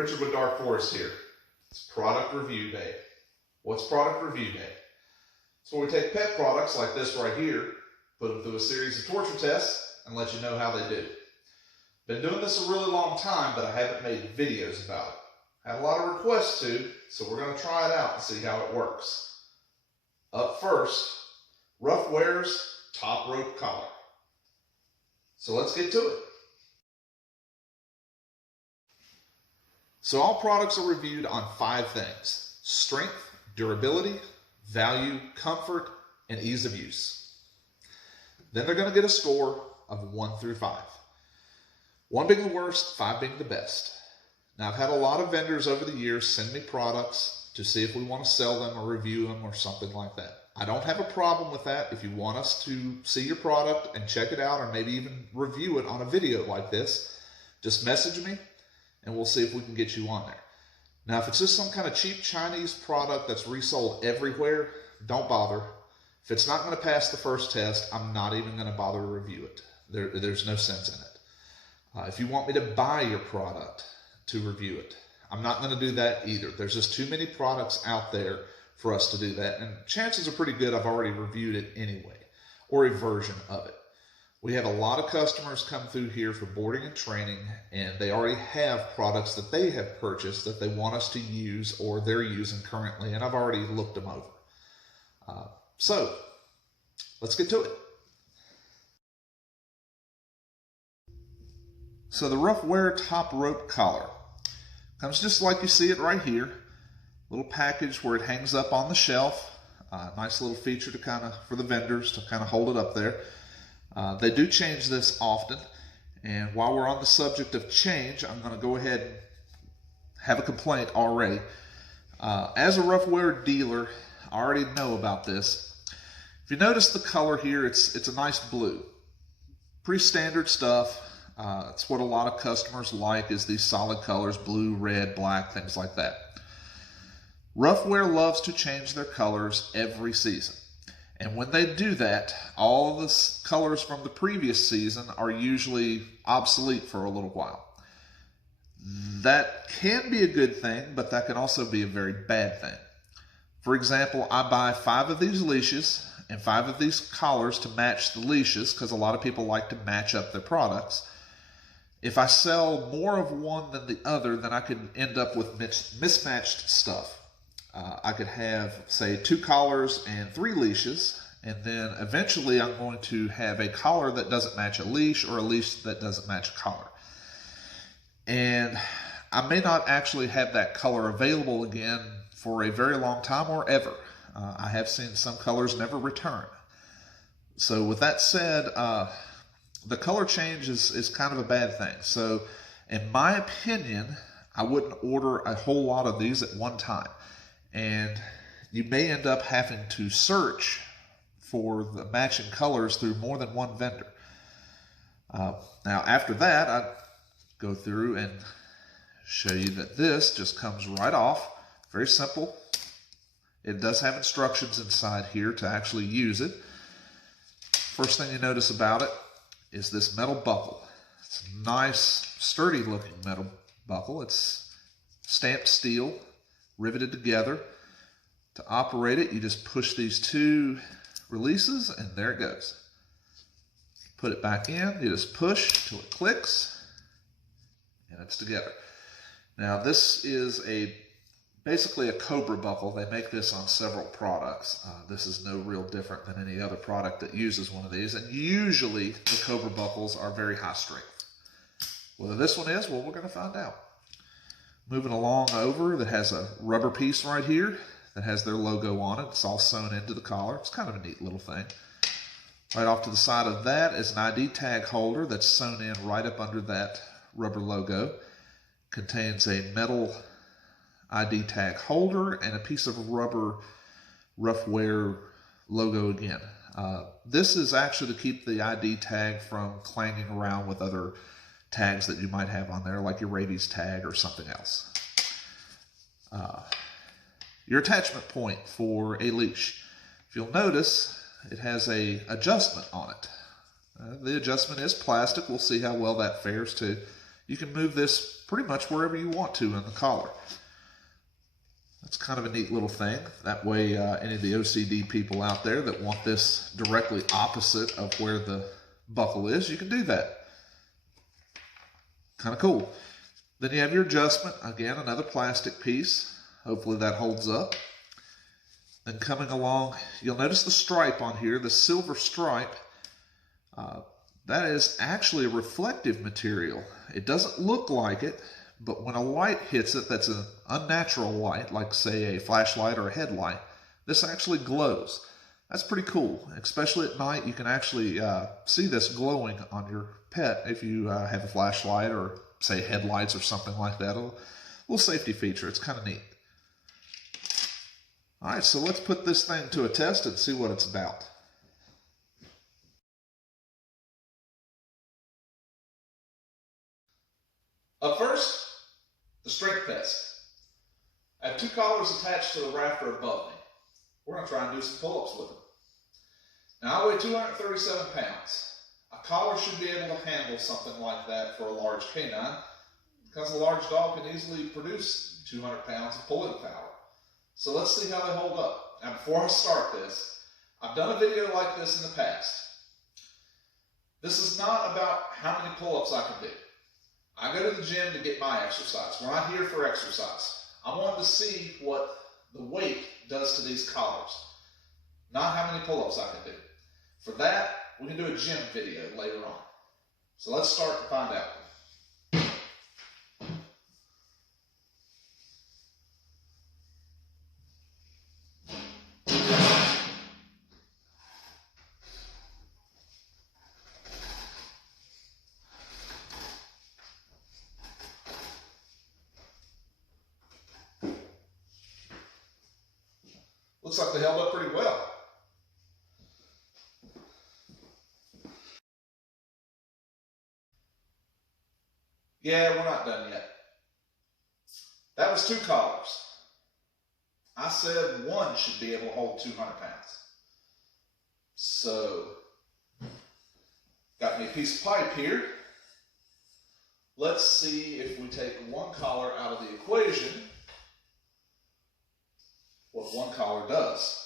Richard with Dark Forest here. It's product review day. What's product review day? It's where we take pet products like this right here, put them through a series of torture tests, and let you know how they do. Been doing this a really long time, but I haven't made videos about it. Had a lot of requests to, so we're going to try it out and see how it works. Up first, Rough Wear's top rope collar. So let's get to it. So all products are reviewed on 5 things: strength, durability, value, comfort, and ease of use. Then they're going to get a score of 1 through 5. 1 being the worst, 5 being the best. Now, I've had a lot of vendors over the years send me products to see if we want to sell them or review them or something like that. I don't have a problem with that. If you want us to see your product and check it out or maybe even review it on a video like this, just message me and we'll see if we can get you on there. Now, if it's just some kind of cheap Chinese product that's resold everywhere, don't bother. If it's not going to pass the first test, I'm not even going to bother to review it. There's no sense in it. If you want me to buy your product to review it, I'm not going to do that either. There's just too many products out there for us to do that, and chances are pretty good I've already reviewed it anyway, or a version of it. We have a lot of customers come through here for boarding and training, and they already have products that they have purchased that they want us to use or they're using currently, and I've already looked them over. So let's get to it. So the Rough Wear top rope collar comes just like you see it right here. Little package where it hangs up on the shelf. Nice little feature to for the vendors to kind of hold it up there. They do change this often, and while we're on the subject of change, I'm going to go ahead and have a complaint already. As a Rough Wear dealer, I already know about this. If you notice the color here, it's a nice blue. Pretty standard stuff. It's what a lot of customers like, is these solid colors: blue, red, black, things like that. Rough Wear loves to change their colors every season. And when they do that, all of the colors from the previous season are usually obsolete for a little while. That can be a good thing, but that can also be a very bad thing. For example, I buy 5 of these leashes and 5 of these collars to match the leashes, because a lot of people like to match up their products. If I sell more of one than the other, then I could end up with mismatched stuff. I could have, say, 2 collars and 3 leashes, and then eventually I'm going to have a collar that doesn't match a leash, or a leash that doesn't match a collar. And I may not actually have that color available again for a very long time, or ever. I have seen some colors never return. So with that said, the color change is kind of a bad thing. So in my opinion, I wouldn't order a whole lot of these at one time. And you may end up having to search for the matching colors through more than one vendor. Now after that, I go through and show you that this just comes right off. Very simple. It does have instructions inside here to actually use it. First thing you notice about it is this metal buckle. It's a nice, sturdy looking metal buckle. It's stamped steel, riveted together. To operate it, you just push these 2 releases, and there it goes. Put it back in, you just push till it clicks, and it's together. Now this is basically a Cobra buckle. They make this on several products. This is no real different than any other product that uses one of these, and usually the Cobra buckles are very high strength. Whether this one is, well, we're going to find out. Moving along over, that has a rubber piece right here that has their logo on it. It's all sewn into the collar. It's kind of a neat little thing. Right off to the side of that is an ID tag holder that's sewn in right up under that rubber logo. Contains a metal ID tag holder and a piece of rubber Rough Wear logo again. This is actually to keep the ID tag from clanging around with other tags that you might have on there, like your rabies tag or something else. Your attachment point for a leash. If you'll notice, it has a adjustment on it. The adjustment is plastic. We'll see how well that fares to you can move this pretty much wherever you want to in the collar. That's kind of a neat little thing. That way, any of the OCD people out there that want this directly opposite of where the buckle is, you can do that. Kind of cool. Then you have your adjustment. Again, another plastic piece. Hopefully that holds up. Then coming along, you'll notice the stripe on here, the silver stripe. That is actually a reflective material. It doesn't look like it, but when a light hits it that's an unnatural light, like say a flashlight or a headlight, this actually glows. That's pretty cool, especially at night. You can actually see this glowing on your pet if you have a flashlight or say headlights or something like that. A little safety feature. It's kind of neat. All right, so let's put this thing to a test and see what it's about. Up first, the strength test. I have two collars attached to the rafter above me. We're going to try and do some pull-ups with them. Now, I weigh 237 pounds. A collar should be able to handle something like that for a large canine, because a large dog can easily produce 200 pounds of pulling power. So let's see how they hold up. Now, before I start this, I've done a video like this in the past. This is not about how many pull-ups I can do. I go to the gym to get my exercise. We're not here for exercise. I want to see what the weight does to these collars, not how many pull-ups I can do. For that, we can do a gym video later on. So let's start and find out. Looks like they held up pretty well. Yeah, we're not done yet. That was two collars. I said one should be able to hold 200 pounds. So, got me a piece of pipe here. Let's see if we take one collar out of the equation, what one collar does.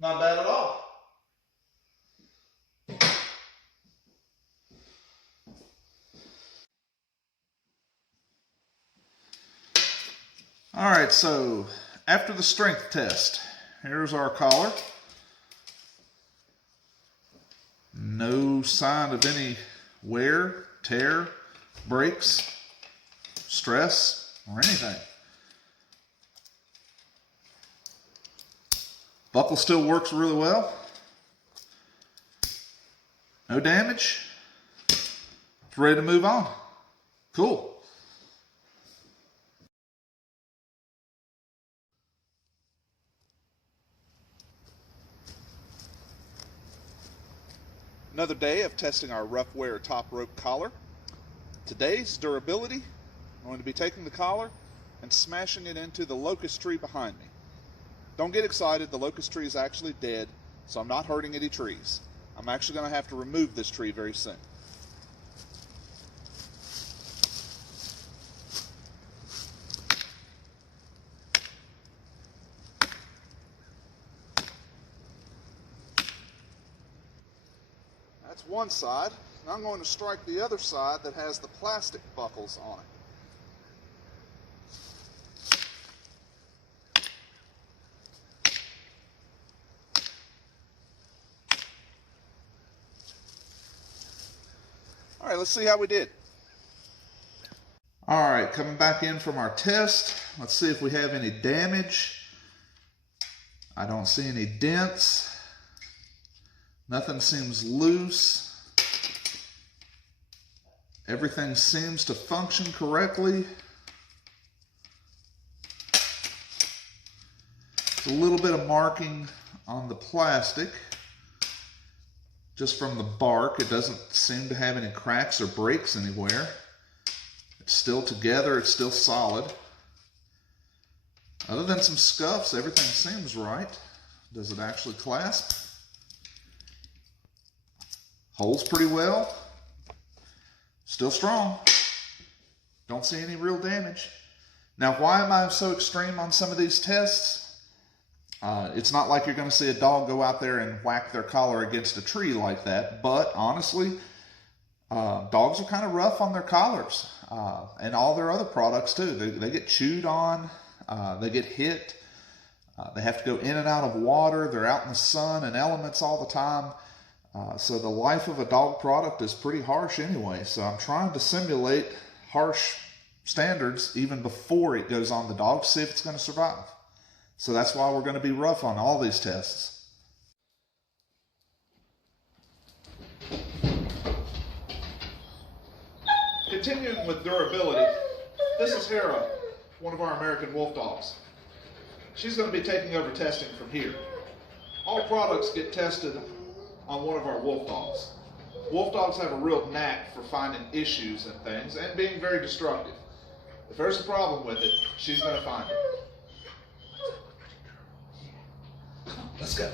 Not bad at all. All right, so after the strength test, here's our collar. No sign of any wear, tear, breaks, stress, or anything. Buckle still works really well. No damage. It's ready to move on. Cool. Another day of testing our Rough Wear top rope collar. Today's durability, I'm going to be taking the collar and smashing it into the locust tree behind me. Don't get excited, the locust tree is actually dead, so I'm not hurting any trees. I'm actually going to have to remove this tree very soon. That's one side. Now I'm going to strike the other side that has the plastic buckles on it. All right, let's see how we did. All right, coming back in from our test. Let's see if we have any damage. I don't see any dents. Nothing seems loose. Everything seems to function correctly. A little bit of marking on the plastic, just from the bark. It doesn't seem to have any cracks or breaks anywhere. It's still together, it's still solid. Other than some scuffs, everything seems right. Does it actually clasp? Holds pretty well. Still strong. Don't see any real damage. Now, why am I so extreme on some of these tests? It's not like you're going to see a dog go out there and whack their collar against a tree like that, but honestly, dogs are kind of rough on their collars, and all their other products too. They get chewed on, they get hit, they have to go in and out of water, they're out in the sun and elements all the time. So the life of a dog product is pretty harsh anyway, so I'm trying to simulate harsh standards even before it goes on the dog to see if it's going to survive. So that's why we're going to be rough on all these tests. Continuing with durability, this is Hera, one of our American wolf dogs. She's going to be taking over testing from here. All products get tested on one of our wolf dogs. Wolf dogs have a real knack for finding issues and things and being very destructive. If there's a problem with it, she's going to find it. Let's go.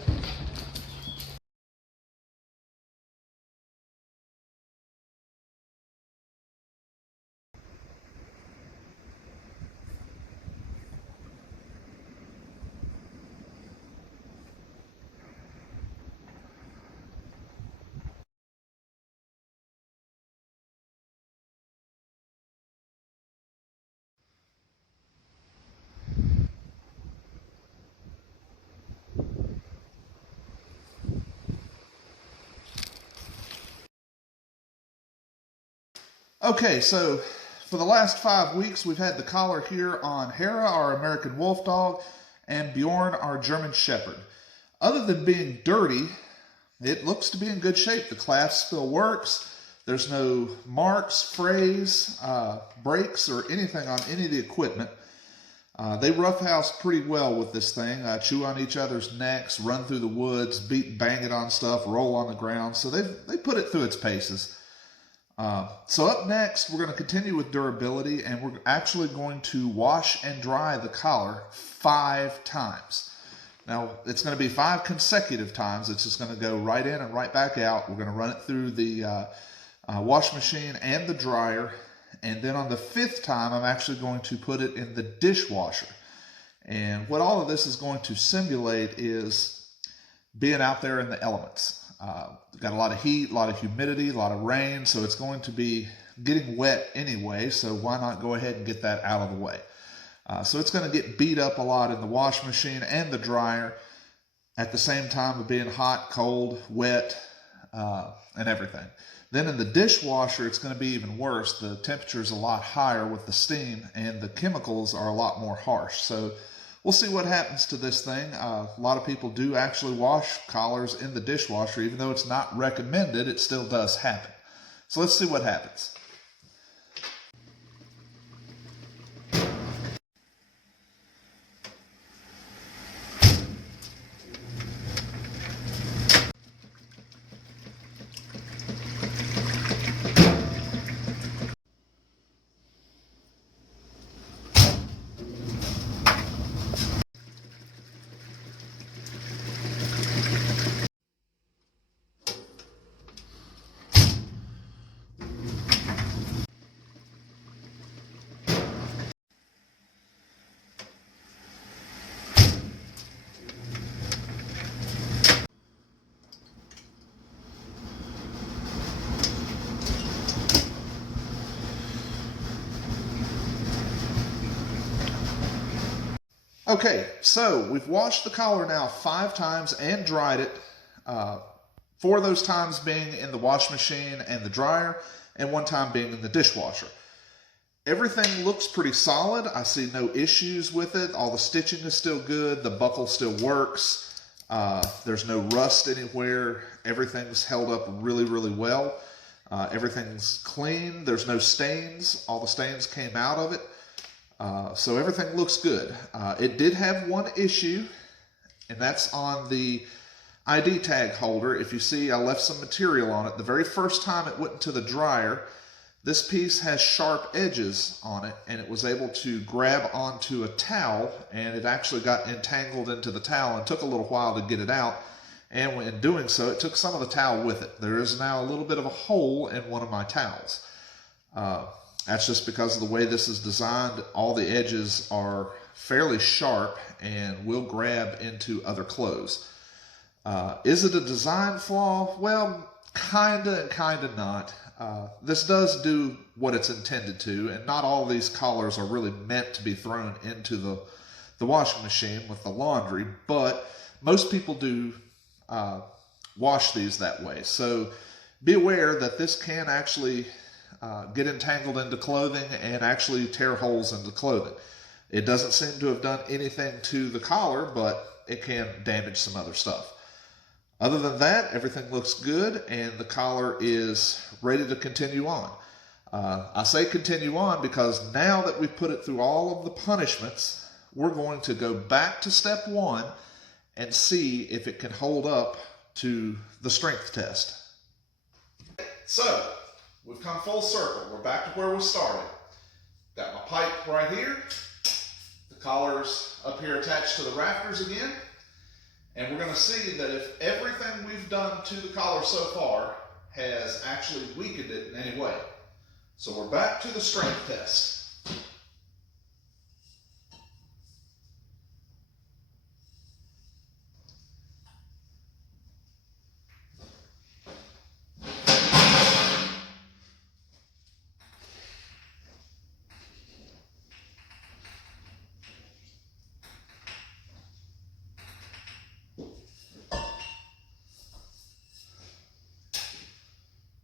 Okay, so for the last 5 weeks, we've had the collar here on Hera, our American wolf dog, and Bjorn, our German shepherd. Other than being dirty, it looks to be in good shape. The clasp still works. There's no marks, frays, breaks, or anything on any of the equipment. They roughhouse pretty well with this thing, chew on each other's necks, run through the woods, bang it on stuff, roll on the ground. So they put it through its paces. So up next, we're going to continue with durability, and we're actually going to wash and dry the collar 5 times. Now, it's going to be 5 consecutive times. It's just going to go right in and right back out. We're going to run it through the wash machine and the dryer, and then on the 5th time, I'm actually going to put it in the dishwasher. And what all of this is going to simulate is being out there in the elements. Got a lot of heat, a lot of humidity, a lot of rain, so it's going to be getting wet anyway, so why not go ahead and get that out of the way. So it's going to get beat up a lot in the wash machine and the dryer at the same time of being hot, cold, wet, and everything. Then in the dishwasher, it's going to be even worse. The temperature is a lot higher with the steam, and the chemicals are a lot more harsh. So we'll see what happens to this thing. A lot of people do actually wash collars in the dishwasher. Even though it's not recommended, it still does happen. So let's see what happens. Okay, so we've washed the collar now 5 times and dried it. 4 of those times being in the wash machine and the dryer, and 1 time being in the dishwasher. Everything looks pretty solid. I see no issues with it. All the stitching is still good. The buckle still works. There's no rust anywhere. Everything's held up really, really well. Everything's clean. There's no stains. All the stains came out of it. So everything looks good. It did have one issue, and that's on the ID tag holder. If you see, I left some material on it. The very first time it went into the dryer, this piece has sharp edges on it, and it was able to grab onto a towel, and it actually got entangled into the towel and took a little while to get it out. And in doing so, it took some of the towel with it. There is now a little bit of a hole in one of my towels. That's just because of the way this is designed. All the edges are fairly sharp and will grab into other clothes. Is it a design flaw? Well, kinda and kinda not. This does do what it's intended to, and not all these collars are really meant to be thrown into the washing machine with the laundry, but most people do wash these that way. So be aware that this can actually get entangled into clothing and actually tear holes into clothing. It doesn't seem to have done anything to the collar, but it can damage some other stuff. Other than that, everything looks good, and the collar is ready to continue on. I say continue on because now that we've put it through all of the punishments, we're going to go back to step one and see if it can hold up to the strength test. So, we've come full circle. We're back to where we started. Got my pipe right here. The collar's up here attached to the rafters again. And we're going to see that if everything we've done to the collar so far has actually weakened it in any way. So we're back to the strength test.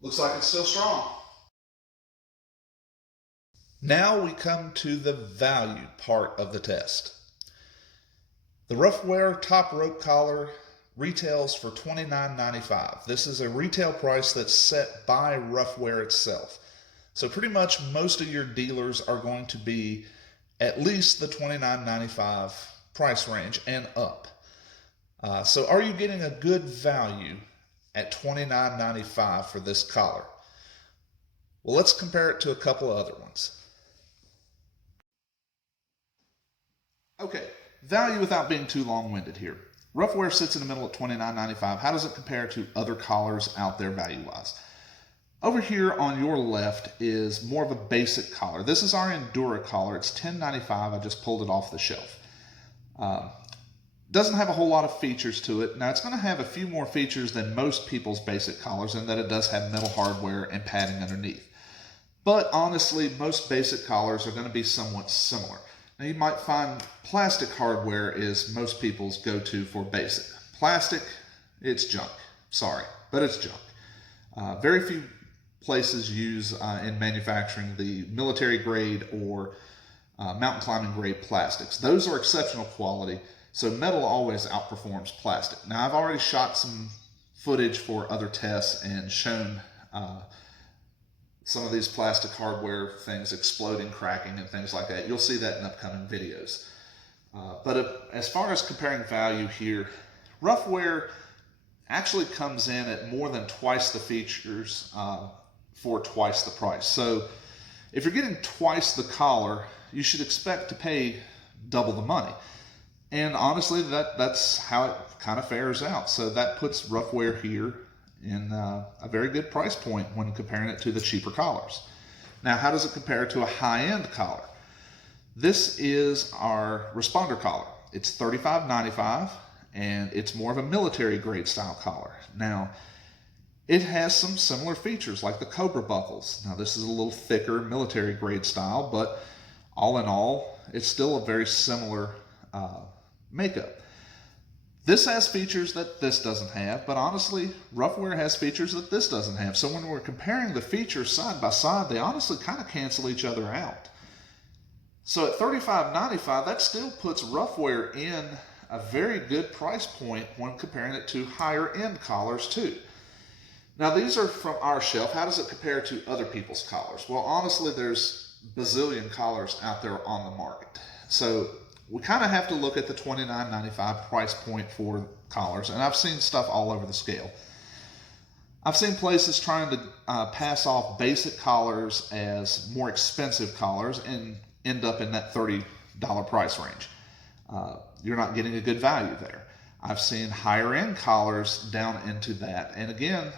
Looks like it's still strong. Now we come to the value part of the test. The Ruffwear top rope collar retails for $29.95. This is a retail price that's set by Ruffwear itself. So pretty much most of your dealers are going to be at least the $29.95 price range and up. So are you getting a good value at $29.95 for this collar? Well, let's compare it to a couple of other ones. Okay, value without being too long-winded here. Ruffwear sits in the middle at $29.95. How does it compare to other collars out there value-wise? Over here on your left is more of a basic collar. This is our Endura collar. It's $10.95. I just pulled it off the shelf. Doesn't have a whole lot of features to it. Now, it's going to have a few more features than most people's basic collars in that it does have metal hardware and padding underneath. But honestly, most basic collars are going to be somewhat similar. Now, you might find plastic hardware is most people's go-to for basic. Plastic, it's junk. Sorry, but it's junk. Very few places use in manufacturing the military grade or mountain climbing grade plastics. Those are exceptional quality. So metal always outperforms plastic. Now, I've already shot some footage for other tests and shown some of these plastic hardware things exploding, cracking, and things like that. You'll see that in upcoming videos. But as far as comparing value here, Ruffwear actually comes in at more than twice the features for twice the price. So if you're getting twice the collar, you should expect to pay double the money. And honestly, that's how it kind of fares out. So that puts Ruffwear here in a very good price point when comparing it to the cheaper collars. Now, how does it compare to a high-end collar? This is our Responder collar. It's $35.95, and it's more of a military grade style collar. Now, it has some similar features like the Cobra buckles. Now, this is a little thicker military grade style, but all in all, it's still a very similar makeup. This has features that this doesn't have, but honestly, Ruffwear has features that this doesn't have. So when we're comparing the features side by side, they honestly kind of cancel each other out. So at $35.95, that still puts Ruffwear in a very good price point when comparing it to higher end collars too. Now these are from our shelf. How does it compare to other people's collars? Well, honestly, there's bazillion collars out there on the market. So we kind of have to look at the $29.95 price point for collars, and I've seen stuff all over the scale. I've seen places trying to pass off basic collars as more expensive collars and end up in that $30 price range. You're not getting a good value there. I've seen higher end collars down into that. And again,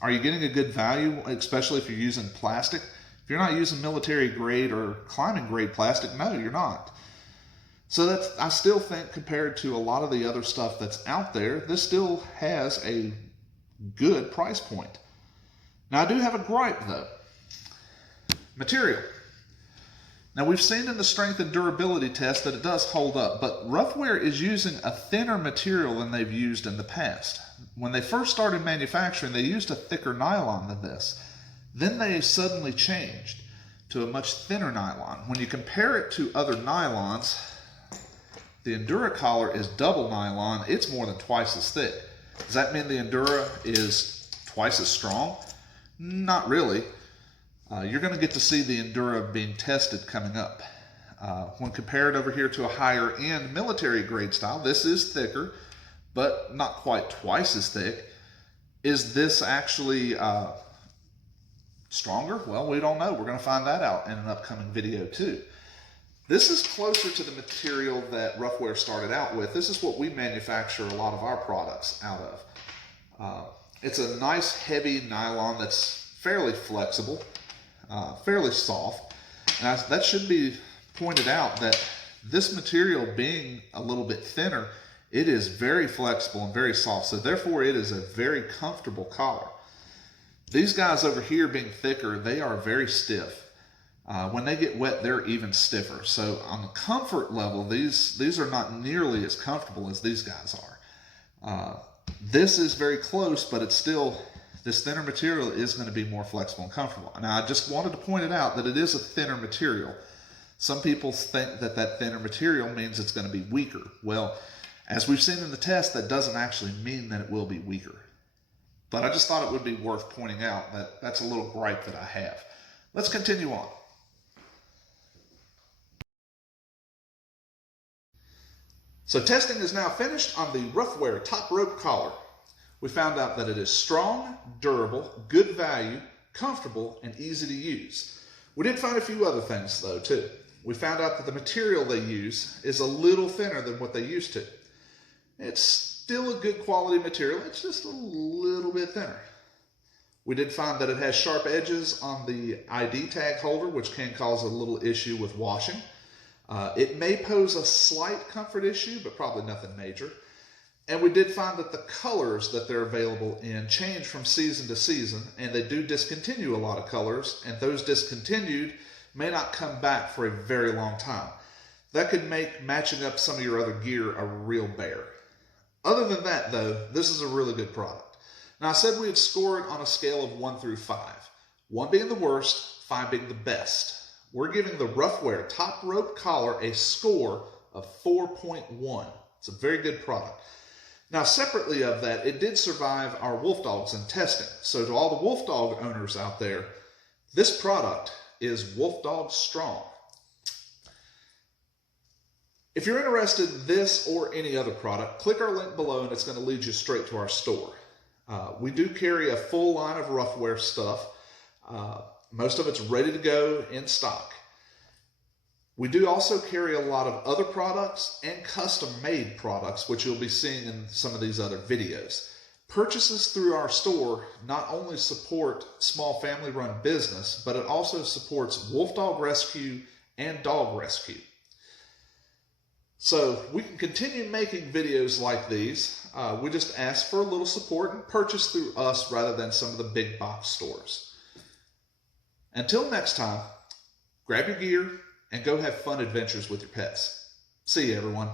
are you getting a good value, especially if you're using plastic? If you're not using military grade or climbing grade plastic, no, you're not. So I still think compared to a lot of the other stuff that's out there, this still has a good price point. Now I do have a gripe though. Material. Now we've seen in the strength and durability test that it does hold up, but Ruffwear is using a thinner material than they've used in the past. When they first started manufacturing, they used a thicker nylon than this. Then they suddenly changed to a much thinner nylon. When you compare it to other nylons, the Endura collar is double nylon. It's more than twice as thick. Does that mean the Endura is twice as strong? Not really. You're going to get to see the Endura being tested coming up. When compared over here to a higher end military grade style, this is thicker, but not quite twice as thick. Is this actually stronger? Well, we don't know. We're going to find that out in an upcoming video too. This is closer to the material that Ruffwear started out with. This is what we manufacture a lot of our products out of. It's a nice heavy nylon that's fairly flexible, fairly soft. Now that should be pointed out that this material being a little bit thinner, it is very flexible and very soft. So therefore it is a very comfortable collar. These guys over here being thicker, they are very stiff. When they get wet, they're even stiffer. So on the comfort level, these are not nearly as comfortable as these guys are. This is very close, but it's still, this thinner material is going to be more flexible and comfortable. Now, I just wanted to point it out that it is a thinner material. Some people think that that thinner material means it's going to be weaker. Well, as we've seen in the test, that doesn't actually mean that it will be weaker. But I just thought it would be worth pointing out that that's a little gripe that I have. Let's continue on. So testing is now finished on the Ruffwear Top Rope Collar. We found out that it is strong, durable, good value, comfortable, and easy to use. We did find a few other things though too. We found out that the material they use is a little thinner than what they used to. It's still a good quality material, it's just a little bit thinner. We did find that it has sharp edges on the ID tag holder, which can cause a little issue with washing. It may pose a slight comfort issue, but probably nothing major. And we did find that the colors that they're available in change from season to season, and they do discontinue a lot of colors, and those discontinued may not come back for a very long time. That could make matching up some of your other gear a real bear. Other than that, though, this is a really good product. Now, I said we'd score it on a scale of 1 through 5. 1 being the worst, 5 being the best. We're giving the Ruffwear Top Rope Collar a score of 4.1. It's a very good product. Now, separately of that, it did survive our Wolf Dogs in testing. So to all the Wolf Dog owners out there, this product is Wolf Dog strong. If you're interested in this or any other product, click our link below and it's going to lead you straight to our store. We do carry a full line of Ruffwear stuff. Most of it's ready to go in stock. We do also carry a lot of other products and custom-made products, which you'll be seeing in some of these other videos. Purchases through our store not only support small family-run business, but it also supports Wolf Dog Rescue and Dog Rescue. So we can continue making videos like these. We just ask for a little support and purchase through us rather than some of the big box stores. Until next time, grab your gear and go have fun adventures with your pets. See you, everyone.